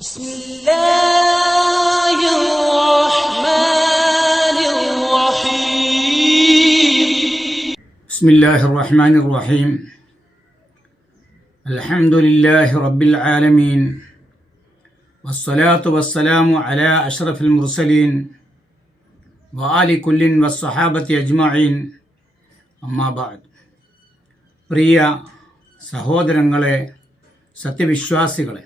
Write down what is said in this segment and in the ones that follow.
بسم الله الرحمن الرحيم بسم الله الرحمن الرحيم الحمد لله رب العالمين والصلاة والسلام على أشرف المرسلين وآل كل والصحابة أجمعين أما بعد പ്രിയ സഹോദരങ്ങളെ, സത്യവിശ്വാസികളെ,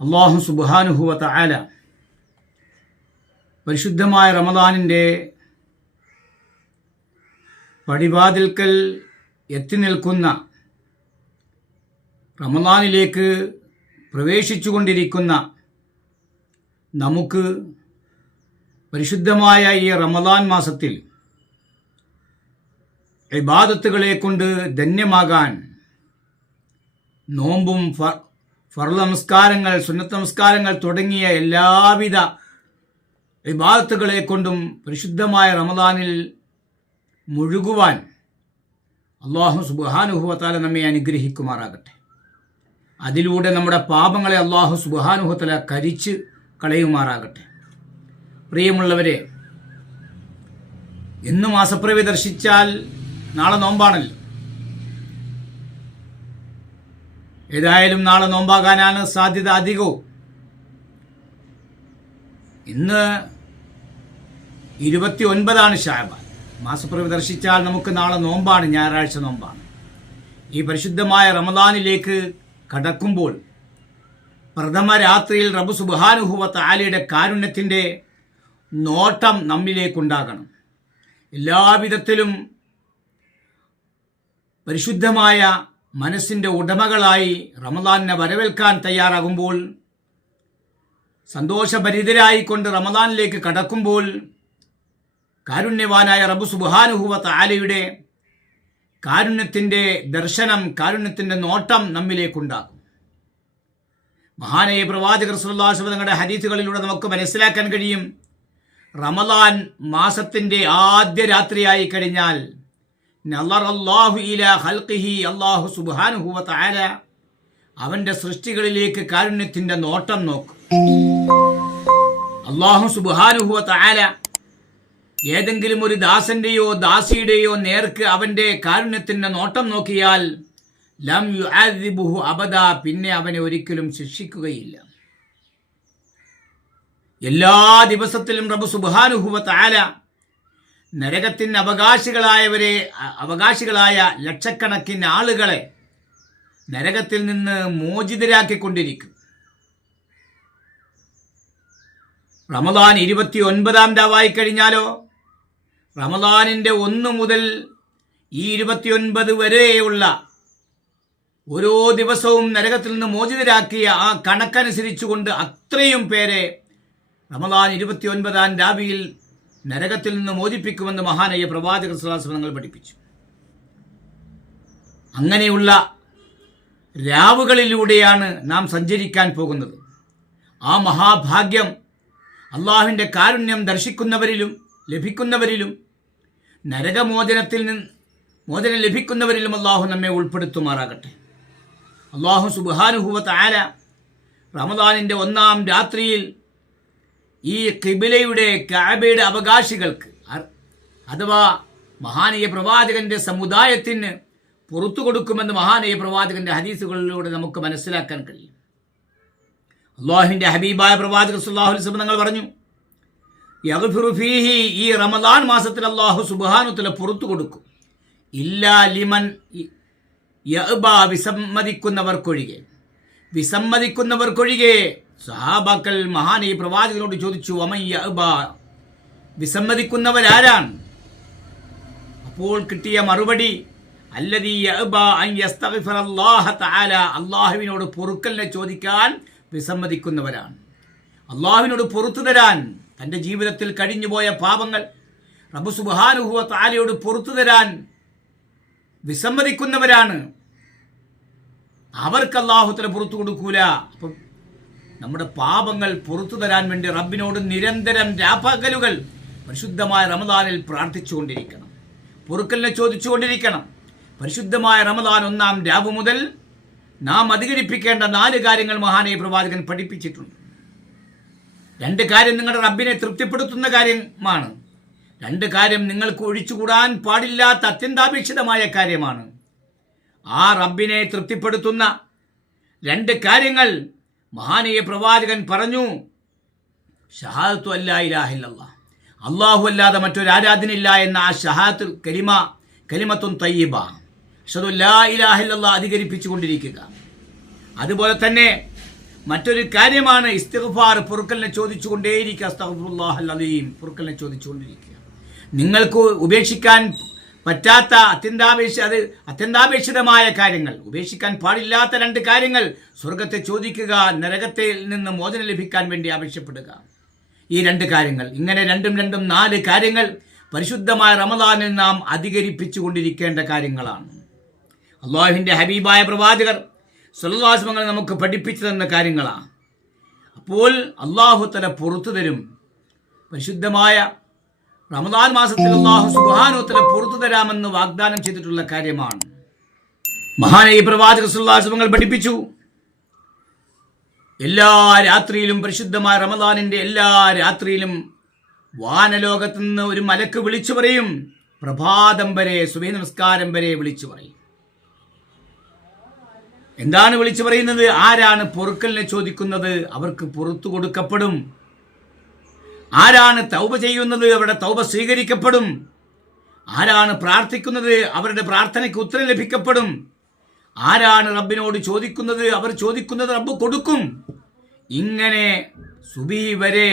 അല്ലാഹു സുബ്ഹാനഹു വ തആല പരിശുദ്ധമായ റമദാനിൻ്റെ പടിവാതിൽക്കൽ എത്തി നിൽക്കുന്ന, റമദാനിലേക്ക് പ്രവേശിച്ചുകൊണ്ടിരിക്കുന്ന നമുക്ക് പരിശുദ്ധമായ ഈ റമദാൻ മാസത്തിൽ ഇബാദത്തുകളെ കൊണ്ട് ധന്യമാകാൻ നോമ്പും ഫർള് നമസ്കാരങ്ങൾ, സുന്നത്ത് നമസ്കാരങ്ങൾ തുടങ്ങിയ എല്ലാവിധ ഇബാദത്തുകളെ കൊണ്ടും പരിശുദ്ധമായ റമദാനിൽ മുഴുകുവാൻ അല്ലാഹു സുബ്ഹാനഹു വ തആല നമ്മെ അനുഗ്രഹിക്കുമാറാകട്ടെ. അതിലൂടെ നമ്മുടെ പാപങ്ങളെ അല്ലാഹു സുബ്ഹാനഹു വ തആല കരിച്ച് കളയുമാറാകട്ടെ. പ്രിയമുള്ളവരെ, ഇന്ന് മാസപ്പിറവി ദർശിച്ചാൽ നാളെ നോമ്പാണല്ലോ. ഏതായാലും നാളെ നോമ്പാകാനാണ് സാധ്യത അധികവും. ഇന്ന് 29 ശഅബാൻ. മാസപ്പിറവി ദർശിച്ചാൽ നമുക്ക് നാളെ നോമ്പാണ്, ഞായറാഴ്ച നോമ്പാണ്. ഈ പരിശുദ്ധമായ റമദാനിലേക്ക് കടക്കുമ്പോൾ പ്രഥമ രാത്രിയിൽ റബ്ബ് സുബ്ഹാനഹു വ തആലയുടെ കാരുണ്യത്തിൻ്റെ നോട്ടം നമ്മിലേക്കുണ്ടാകണം. എല്ലാവിധത്തിലും പരിശുദ്ധമായ മനസ്സിൻ്റെ ഉടമകളായി റമദാനിനെ വരവേൽക്കാൻ തയ്യാറാകുമ്പോൾ, സന്തോഷഭരിതരായിക്കൊണ്ട് റമദാനിലേക്ക് കടക്കുമ്പോൾ കാരുണ്യവാനായ റബ്ബ് സുബ്ഹാനഹു വ തആലയുടെ കാരുണ്യത്തിൻ്റെ ദർശനം, കാരുണ്യത്തിൻ്റെ നോട്ടം നമ്മിലേക്കുണ്ടാകും. മഹാനായ പ്രവാചകർ സ്വല്ലല്ലാഹു അലൈഹി വസല്ലം തങ്ങളുടെ ഹദീസുകളിലൂടെ നമുക്ക് മനസ്സിലാക്കാൻ കഴിയും, റമദാൻ മാസത്തിൻ്റെ ആദ്യ രാത്രിയായി കഴിഞ്ഞാൽ നളറല്ലാഹു ഇലാ ഖൽഖിഹി, അല്ലാഹു സുബ്ഹാനഹു വ തആല അവന്റെ സൃഷ്ടികളിലേക്ക് കാരുണ്യത്തിന്റെ നോട്ടം നോക്കും. അല്ലാഹു സുബ്ഹാനഹു വ തആല ഏതെങ്കിലും ഒരു ദാസന്റെയോ ദാസിയുടെയോ നേർക്ക് അവന്റെ കാരുണ്യത്തിന്റെ നോട്ടം നോക്കിയാൽ ലം യുഅദ്ദിബുഹു അബദ, പിന്നെ അവനെ ഒരിക്കലും ശിക്ഷിക്കുകയില്ല. എല്ലാ ദിവസത്തിലും റബ്ബ് സുബ്ഹാനഹു വ തആല നരകത്തിന് അവകാശികളായ ലക്ഷക്കണക്കിന് ആളുകളെ നരകത്തിൽ നിന്ന് മോചിതരാക്കിക്കൊണ്ടിരിക്കും. റമദാൻ 29 രാവായി കഴിഞ്ഞാലോ, റമദാനിൻ്റെ 1 മുതൽ ഈ 29 വരെയുള്ള ഓരോ ദിവസവും നരകത്തിൽ നിന്ന് മോചിതരാക്കിയ ആ കണക്കനുസരിച്ചുകൊണ്ട് അത്രയും പേരെ റമദാൻ 29 രാവിയിൽ നരകത്തിൽ നിന്ന് മോചിപ്പിക്കുമെന്ന് മഹാനായ പ്രവാചകർ സ്വല്ലല്ലാഹു അലൈഹി വസല്ലം പഠിപ്പിച്ചു. അങ്ങനെയുള്ള രാവുകളിലൂടെയാണ് നാം സഞ്ചരിക്കാൻ പോകുന്നത്. ആ മഹാഭാഗ്യം അള്ളാഹുവിൻ്റെ കാരുണ്യം ദർശിക്കുന്നവരിലും ലഭിക്കുന്നവരിലും മോചനം ലഭിക്കുന്നവരിലും അള്ളാഹു നമ്മെ ഉൾപ്പെടുത്തുമാറാകട്ടെ. അള്ളാഹു സുബ്ഹാനഹു വ തആല റമദാനിൻ്റെ 1 രാത്രിയിൽ ഈ ഖിബിലയുടെ, കഅബയുടെ അവകാശികൾക്ക്, അഥവാ മഹാനീയ പ്രവാചകന്റെ സമുദായത്തിന് പുറത്തു കൊടുക്കുമെന്ന് മഹാനീയ പ്രവാചകന്റെ ഹദീസുകളിലൂടെ നമുക്ക് മനസ്സിലാക്കാൻ കഴിയും. അല്ലാഹുവിന്റെ ഹബീബായ പ്രവാചകൻ സ്വല്ലല്ലാഹു അലൈഹി വസല്ലം തങ്ങൾ പറഞ്ഞു, യഗ്ഫിറു ഫീഹി, ഈ റമദാൻ മാസത്തിൽ അല്ലാഹു സുബ്ഹാനഹു വ തആല പുറത്തു കൊടുക്കും, ഇല്ലാ ലിമൻ യഅബ, വിസമ്മതിക്കുന്നവർക്കൊഴികെ. സഹാബാക്കൾ മഹാനീയ പ്രവാചകനോട് ചോദിച്ചു, വമൻ യഅബ, വിസമ്മതിക്കുന്നവരാരാണ്? അപ്പോൾ കിട്ടിയ മറുപടി, അല്ലദീ യഅബ അൻ യസ്തഗ്ഫിറല്ലാഹ തആല, അല്ലാഹുവിനോട് പൊറുക്കലിനെ ചോദിക്കാൻ വിസമ്മതിക്കുന്നവരാണ്. അല്ലാഹുവിനോട് പൊറുത്തു തരാൻ, തൻ്റെ ജീവിതത്തിൽ കഴിഞ്ഞുപോയ പാപങ്ങൾ റബ്ബ് സുബ്ഹാനഹു വ തആലയോട് പൊറുത്തു തരാൻ വിസമ്മതിക്കുന്നവരാണ്. അവർക്ക് അല്ലാഹു തആല പുറത്തു കൊടുക്കൂല. അപ്പം നമ്മുടെ പാപങ്ങൾ പുറത്തു തരാൻ വേണ്ടി റബ്ബിനോട് നിരന്തരം രാപ്പകലുകൾ പരിശുദ്ധമായ റമദാനിൽ പ്രാർത്ഥിച്ചുകൊണ്ടിരിക്കണം, പൊറുക്കലിനെ ചോദിച്ചുകൊണ്ടിരിക്കണം. പരിശുദ്ധമായ റമദാൻ 1 രാവ് മുതൽ നാം അധികരിപ്പിക്കേണ്ട 4 കാര്യങ്ങൾ മഹാനായ പ്രവാചകൻ പഠിപ്പിച്ചിട്ടുണ്ട്. 2 കാര്യം നിങ്ങളുടെ റബ്ബിനെ തൃപ്തിപ്പെടുത്തുന്ന കാര്യമാണ്. 2 കാര്യം നിങ്ങൾക്ക് ഒഴിച്ചുകൂടാൻ പാടില്ലാത്ത അത്യന്താപേക്ഷിതമായ കാര്യമാണ്. ആ റബ്ബിനെ തൃപ്തിപ്പെടുത്തുന്ന 2 കാര്യങ്ങൾ മഹാനീയ പ്രവാചകൻ പറഞ്ഞു. ഷഹാദത്തു അല്ലാ ഇലാഹ ഇല്ലല്ലാഹ്, അല്ലാഹു അല്ലാതെ മറ്റൊരു ആരാധനയില്ല എന്ന ആ ഷഹാദത്ത് കലിമത്തുൻ തയ്യിബ, അഷ്ഹദു ലാ ഇലാഹ ഇല്ലല്ലാഹ് അധികരിപ്പിച്ചുകൊണ്ടിരിക്കുക. അതുപോലെ തന്നെ മറ്റൊരു കാര്യമാണ് ഇസ്തിഗ്ഫാർ, പൊറുക്കലിനെ ചോദിച്ചുകൊണ്ടേയിരിക്കുക. അസ്തഗ്ഫിറുല്ലാഹൽ അലീം, പൊറുക്കലിനെ ചോദിച്ചുകൊണ്ടിരിക്കുക. നിങ്ങൾക്ക് ഉപേക്ഷിക്കാൻ പറ്റാത്ത അത്യന്താപേക്ഷിതമായ കാര്യങ്ങൾ, ഉപേക്ഷിക്കാൻ പാടില്ലാത്ത 2 കാര്യങ്ങൾ, സ്വർഗത്തെ ചോദിക്കുക, നരകത്തിൽ നിന്ന് മോചനം ലഭിക്കാൻ വേണ്ടി ആവശ്യപ്പെടുക. ഈ 2 കാര്യങ്ങൾ, ഇങ്ങനെ 2 4 കാര്യങ്ങൾ പരിശുദ്ധമായ റമദാനിൽ നാം അധികരിപ്പിച്ചു കൊണ്ടിരിക്കേണ്ട കാര്യങ്ങളാണ്. അള്ളാഹുവിൻ്റെ ഹബീബായ പ്രവാചകർ സ്വല്ലല്ലാഹു അലൈഹി വസല്ലം നമുക്ക് പഠിപ്പിച്ചു തന്ന കാര്യങ്ങളാണ്. അപ്പോൾ അള്ളാഹു തആല പുറത്തു തരും. പരിശുദ്ധമായ റമദാൻ മാസത്തിൽ അല്ലാഹു സുബ്ഹാനഹു വ തആല പുറത്തു തരാമെന്ന് വാഗ്ദാനം ചെയ്തിട്ടുള്ള കാര്യമാണ്. മഹാനായ പ്രവാചകർ സല്ലല്ലാഹു അലൈഹി വസല്ലം പഠിപ്പിച്ചു, എല്ലാ രാത്രിയിലും, പരിശുദ്ധമായ റമദാനിന്റെ എല്ലാ രാത്രിയിലും വാനലോകത്ത് നിന്ന് ഒരു മലക്ക് വിളിച്ചു പറയും. പ്രഭാതം വരെ, സുബഹി നമസ്കാരം വരെ വിളിച്ചു പറയും. എന്താണ് വിളിച്ചു പറയുന്നത്? ആരാണ് പൊറുക്കലിനെ ചോദിക്കുന്നത് അവർക്ക് പുറത്തു കൊടുക്കപ്പെടും. ആരാണ് തൗബ ചെയ്യുന്നത് അവരുടെ തൗബ സ്വീകരിക്കപ്പെടും. ആരാണ് പ്രാർത്ഥിക്കുന്നത് അവരുടെ പ്രാർത്ഥനയ്ക്ക് ഉത്തരം ലഭിക്കപ്പെടും. ആരാണ് റബ്ബിനോട് ചോദിക്കുന്നത് അവർ ചോദിക്കുന്നത് റബ്ബ് കൊടുക്കും. ഇങ്ങനെ സുബഹി വരെ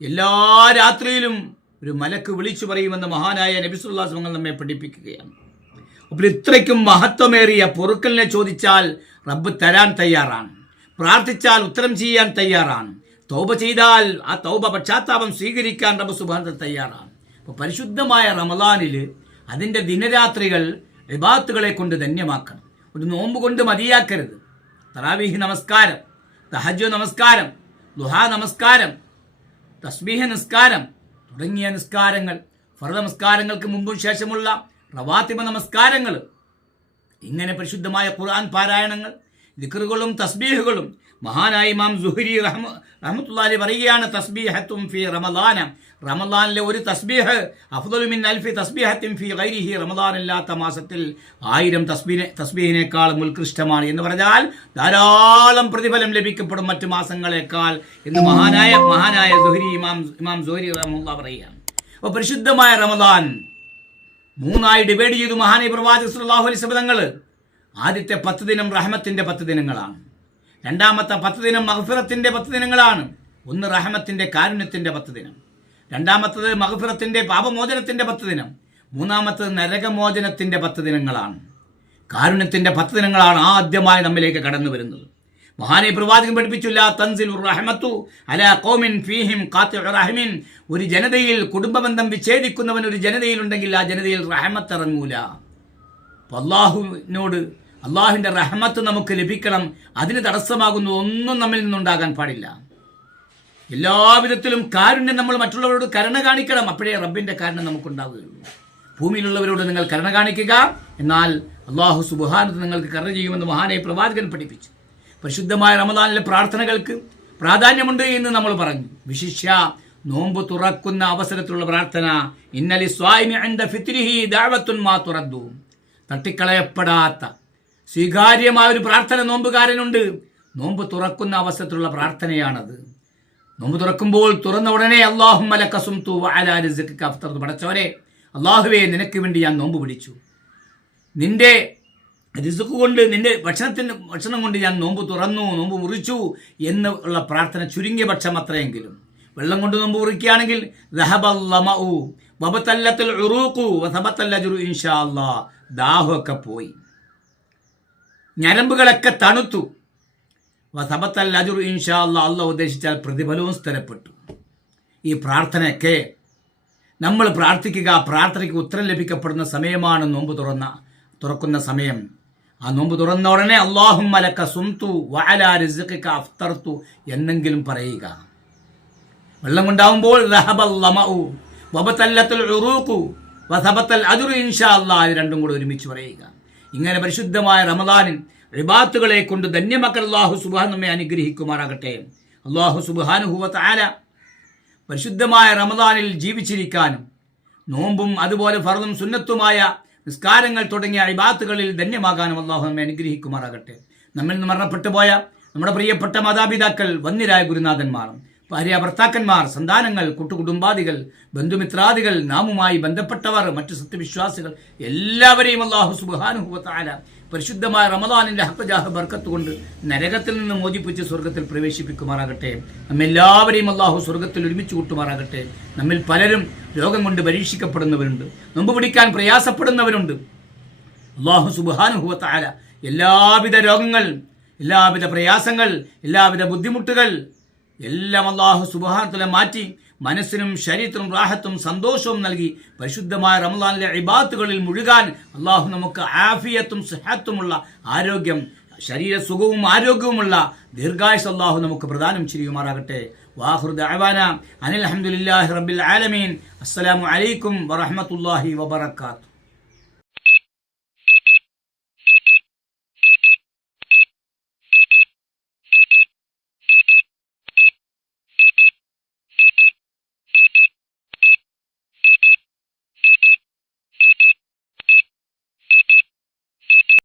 എല്ലാ രാത്രിയിലും ഒരു മലക്ക് വിളിച്ചു പറയുമെന്ന് മഹാനായ നബി സല്ലല്ലാഹു അലൈഹി വസല്ലം നമ്മെ പഠിപ്പിക്കുകയാണ്. അപ്പോൾ ഇത്രയ്ക്കും മഹത്വമേറിയ പൊറുക്കലിനെ ചോദിച്ചാൽ റബ്ബ് തരാൻ തയ്യാറാണ്. പ്രാർത്ഥിച്ചാൽ ഉത്തരം ചെയ്യാൻ തയ്യാറാണ്. തൗബ ചെയ്താൽ ആ തൗബ പശ്ചാത്താപം സ്വീകരിക്കാൻ റബ്ബ് സുബ്ഹാനഹു വ തആല തയ്യാറാണ്. അപ്പോൾ പരിശുദ്ധമായ റമദാനിൽ അതിൻ്റെ ദിനരാത്രികൾ ഇബാദത്തുകളെ കൊണ്ട് ധന്യമാക്കണം. ഒരു നോമ്പ് കൊണ്ട് മതിയാക്കരുത്. തറാവീഹ് നമസ്കാരം, തഹജ്ജുദ് നമസ്കാരം, ദുഹാ നമസ്കാരം, തസ്ബീഹ് നിസ്കാരം തുടങ്ങിയ നിസ്കാരങ്ങൾ, ഫർദ് നമസ്കാരങ്ങൾക്ക് മുമ്പും ശേഷമുള്ള റവാത്തിബ് നമസ്കാരങ്ങൾ, ഇങ്ങനെ പരിശുദ്ധമായ ഖുർആൻ പാരായണങ്ങൾ, ദിക്റുകളും തസ്ബീഹുകളും. മഹാനായ ഇമാം സുഹരി റഹ്മത്തുള്ളാഹി പറയുകയാണ്, തസ്ബീഹത്തും ഫി റമദാന, റമദാനിലെ ഒരു തസ്ബീഹ് അഫ്ദലു മിൻ അൽഫി തസ്ബീഹത്തിൻ ഫി ഗൈരിഹി, റമദാനില്ലാത്ത മാസത്തിൽ 1000 തസ്ബീഹിനേക്കാൾ ഉത്കൃഷ്ടമാണ് എന്ന് പറഞ്ഞാൽ ധാരാളം പ്രതിഫലം ലഭിക്കപ്പെടും മറ്റു മാസങ്ങളെക്കാൾ എന്ന് മഹാനായ സുഹരി ഇമാം സുഹരി റഹ്മത്തുള്ളാഹി പറയുകയാണ്. അപ്പോൾ പരിശുദ്ധമായ റമദാൻ 3 ഡിവൈഡ് ചെയ്തു മഹാനായ പ്രവാചകർ സല്ലല്ലാഹു അലൈഹി വസല്ലം. ആദ്യത്തെ 10 ദിനം റഹ്മത്തിന്റെ 10 ദിനങ്ങളാണ്. രണ്ടാമത്തെ 10 ദിനം മഗ്ഫിറത്തിന്റെ 10 ദിനങ്ങളാണ്. ഒന്ന് റഹ്മത്തിന്റെ കാരുണ്യത്തിന്റെ 10 ദിനം, രണ്ടാമത്തത് മഗ്ഫിറത്തിന്റെ പാപമോചനത്തിന്റെ 10 ദിനം, മൂന്നാമത്തത് നരകമോചനത്തിന്റെ 10 ദിനങ്ങളാണ്. കാരുണ്യത്തിന്റെ 10 ദിനങ്ങളാണ് ആദ്യമായി നമ്മിലേക്ക് കടന്നു വരുന്നത്. മഹാനായ പ്രവാചകൻ പഠിപ്പിച്ചു, ലാ തൻസിലുർ റഹ്മത്തു അലാ ഖൗമിൻ ഫീഹിം ഖാതിഉർ റഹിമിൻ, ഒരു ജനതയിൽ കുടുംബബന്ധം വിച്ഛേദിക്കുന്നവൻ ഒരു ജനതയിൽ ഉണ്ടെങ്കിൽ ആ ജനതയിൽ റഹ്മത്ത് ഇറങ്ങൂല. അള്ളാഹുവിനോട് അള്ളാഹുവിൻ്റെ റഹ്മത്ത് നമുക്ക് ലഭിക്കണം. അതിന് തടസ്സമാകുന്ന ഒന്നും നമ്മിൽ നിന്നുണ്ടാകാൻ പാടില്ല. എല്ലാവിധത്തിലും കാരുണ്യം നമ്മൾ മറ്റുള്ളവരോട് കരുണ കാണിക്കണം. അപ്പോഴേ റബ്ബിൻ്റെ കാരുണ്യം നമുക്കുണ്ടാവുകയുള്ളൂ. ഭൂമിയിലുള്ളവരോട് നിങ്ങൾ കരുണ കാണിക്കുക, എന്നാൽ അള്ളാഹു സുബ്ഹാനഹു നിങ്ങൾക്ക് കരുണ ചെയ്യുമെന്ന് മഹാനായ പ്രവാചകൻ പഠിപ്പിച്ചു. പരിശുദ്ധമായ റമദാനിലെ പ്രാർത്ഥനകൾക്ക് പ്രാധാന്യമുണ്ട് എന്ന് നമ്മൾ പറഞ്ഞു. വിശിഷ്യ നോമ്പ് തുറക്കുന്ന അവസരത്തിലുള്ള പ്രാർത്ഥന, ഇന്നലി സ്വായിമി ഇൻദ ഫിത്രിഹി ദഅവത്തുൻ മാ തുറദ്ദു, തട്ടിക്കളയപ്പെടാത്ത സ്വീകാര്യമായ ഒരു പ്രാർത്ഥന നോമ്പുകാരനുണ്ട്. നോമ്പ് തുറക്കുന്ന അവസരത്തിലുള്ള പ്രാർത്ഥനയാണത്. നോമ്പ് തുറക്കുമ്പോൾ തുറന്ന ഉടനെ അല്ലാഹുമ്മ ലക സുംതു വഅലാ റിസ്ഖിക അഫ്തർതു, പടച്ചവനെ അല്ലാഹുവേ നിനക്ക് വേണ്ടി ഞാൻ നോമ്പ് പിടിച്ചു, നിന്റെ റിസ്ഖ് കൊണ്ട്, നിന്റെ ഭക്ഷണം കൊണ്ട് ഞാൻ നോമ്പ് തുറന്നു, നോമ്പ് മുറിച്ചു എന്നുള്ള പ്രാർത്ഥന ചുരുങ്ങിയ പക്ഷം അത്രയെങ്കിലും. വെള്ളം കൊണ്ട് നോമ്പ് മുറിക്കുകയാണെങ്കിൽ ദാഹമൊക്കെ പോയി, ഞരമ്പുകളൊക്കെ തണുത്തു. അല്ലാഹ് ഉദ്ദേശിച്ചാൽ പ്രതിഫലവും സ്ഥിരപ്പെട്ടു. ഈ പ്രാർത്ഥനയൊക്കെ നമ്മൾ പ്രാർത്ഥിക്കുക, പ്രാർത്ഥനയ്ക്ക് ഉത്തരം ലഭിക്കപ്പെടുന്ന സമയമാണ് നോമ്പ് തുറക്കുന്ന സമയം. ആ നോമ്പ് തുറന്ന ഉടനെ അല്ലാഹുമ്മ ലക സുംതു വഅലാ റിസ്ഖിക അഫ്തർതു എന്നെങ്കിലും പറയുക. വെള്ളം കൊണ്ടാവുമ്പോൾ ഇത് രണ്ടും കൂടെ ഒരുമിച്ച് പറയുക. ഇങ്ങനെ പരിശുദ്ധമായ റമദാനിൽ ഇബാദത്തുകളെ കൊണ്ട് ധന്യമാക്കൽ അല്ലാഹു സുബ്ഹാനഹു നമ്മെ അനുഗ്രഹിക്കുമാറാകട്ടെ. അല്ലാഹു സുബ്ഹാനഹു വ തആല പരിശുദ്ധമായ റമദാനിൽ ജീവിച്ചിരിക്കാനും നോമ്പും അതുപോലെ ഫർളും സുന്നത്തുമായ നിസ്കാരങ്ങൾ തുടങ്ങിയ ഇബാദത്തുകളിൽ ധന്യമാകാനും അല്ലാഹു നമ്മെ അനുഗ്രഹിക്കുമാറാകട്ടെ. നമ്മിൽ നിന്ന് മരണപ്പെട്ടു പോയ നമ്മുടെ പ്രിയപ്പെട്ട മാതാപിതാക്കൾ, വന്യരായ ഗുരുനാഥന്മാർ, ഭാര്യ ഭർത്താക്കന്മാർ, സന്താനങ്ങൾ, കുട്ടുകുടുംബാദികൾ, ബന്ധുമിത്രാദികൾ, നാമുമായി ബന്ധപ്പെട്ടവർ, മറ്റു സത്യവിശ്വാസികൾ എല്ലാവരെയും അല്ലാഹു സുബ്ഹാനഹു വ തആല പരിശുദ്ധമായ റമദാനിന്റെ ഹഖ്ജാഹ് ബർക്കത്ത് കൊണ്ട് നരകത്തിൽ നിന്ന് മോചിപ്പിച്ച് സ്വർഗത്തിൽ പ്രവേശിപ്പിക്കുമാറാകട്ടെ. നമ്മെല്ലാവരെയും അല്ലാഹു സ്വർഗത്തിൽ ഒരുമിച്ച് കൂട്ടുമാറാകട്ടെ. നമ്മിൽ പലരും രോഗം കൊണ്ട് പരീക്ഷിക്കപ്പെടുന്നവരുണ്ട്, നോമ്പ് പിടിക്കാൻ പ്രയാസപ്പെടുന്നവരുണ്ട്. അല്ലാഹു സുബ്ഹാനഹു വ തആല എല്ലാവിധ രോഗങ്ങൾ, എല്ലാവിധ പ്രയാസങ്ങൾ, എല്ലാവിധ ബുദ്ധിമുട്ടുകൾ എല്ലാം അല്ലാഹു സുബ്ഹാനഹു വ തആല മാറ്റി മനസ്സിനും ശരീരത്തിനും റാഹത്തും സന്തോഷവും നൽകി പരിശുദ്ധമായ റമദാനിലെ ഇബാദത്തുകളിൽ മുഴുകാൻ അല്ലാഹു നമുക്ക് ആഫിയത്തും സിഹത്തുമുള്ള ആരോഗ്യം, ശരീര സുഖവും ആരോഗ്യവുമുള്ള ദീർഘായുസ് അല്ലാഹു നമുക്ക് പ്രദാനം ചെയ്യുമാറാകട്ടെ. വാഖിറു ദഅവാന അനിൽ ഹംദുലില്ലാഹി റബ്ബിൽ ആലമീൻ. അസ്സലാമു അലൈക്കും വറഹ്മത്തുള്ളാഹി വബറകാതുഹു.